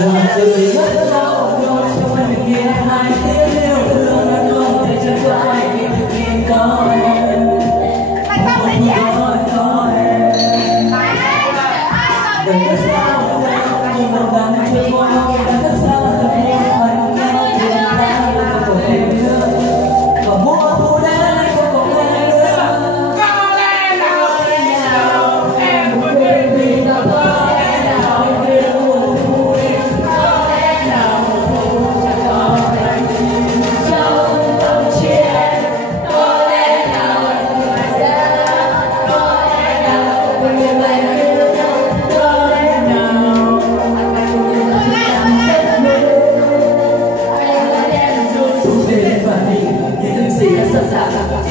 Đời từ rất lâu rồi trong anh kia hai tiếng yêu thương đã không thể chẳng có ai khi thực hiện có em. Có em. Đừng có sao đây nhưng một lần chưa qua đã rất xa thật nhiều anh nhau chuyện ta không còn em nữa và mùa thu đến anh không còn em nữa. Có lẽ nào em muốn quên đi nào có lẽ nào em quên mùa thu đến có lẽ nào mùa thu chẳng có anh trong tâm trí em có lẽ nào em phải ra có lẽ nào quên em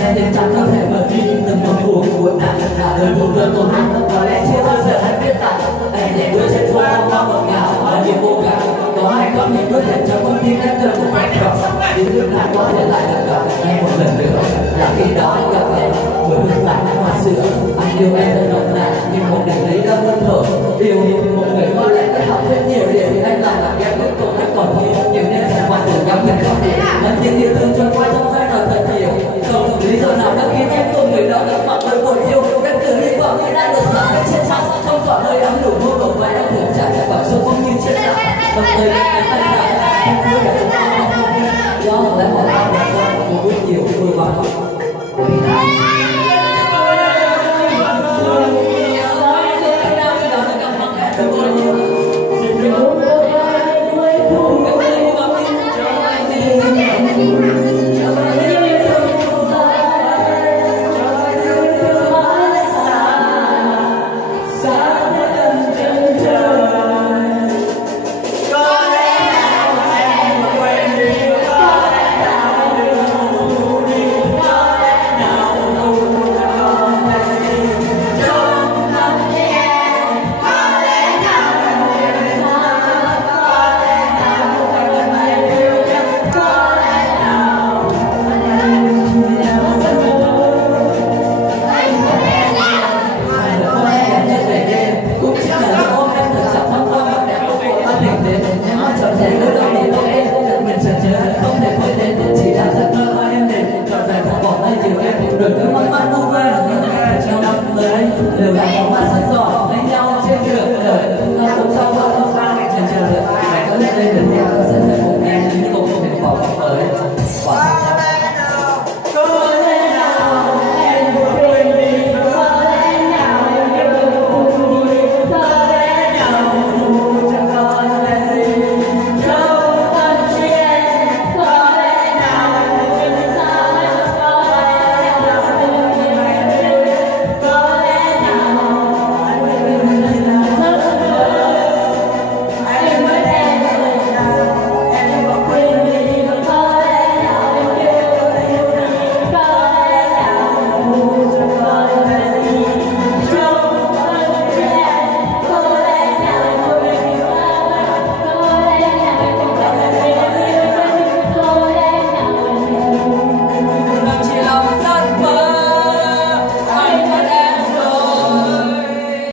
em đến chẳng có thể mở đi từng một buồn buồn nặng đời buồn vừa tổn hại có lẽ chưa bao giờ anh biết rằng em để đôi chân thua bao ngọt ngào và niềm vô cảm có ai có những đôi hẹn trong con tim em từng một mảnh đỏ đến lúc nào có thể lại được gặp em một lần nữa là khi đó anh gặp em vừa bước lại hoa sữa anh yêu em thật nồng nàn nhưng một điểm đấy đã vẫn thở yêu một người có lẽ đã học rất nhiều điều thì anh làm em vẫn còn rất còn nhiều nhiều nên phải hoàn từ nhau nhận không thể lần những yêu thương trôi qua trong hai nói thật nhiều không lý do nào đã khiến em cùng người đó gặp mặt với buồn yêu em cứ hy vọng như đang được sống bên trên trăng không còn nơi ấm đủ môi bầu vai em thường trải qua cảm xúc không như trên nào không tới bên em anh đã không cứ để do lại một bao đã do một buổi chiều vừa vào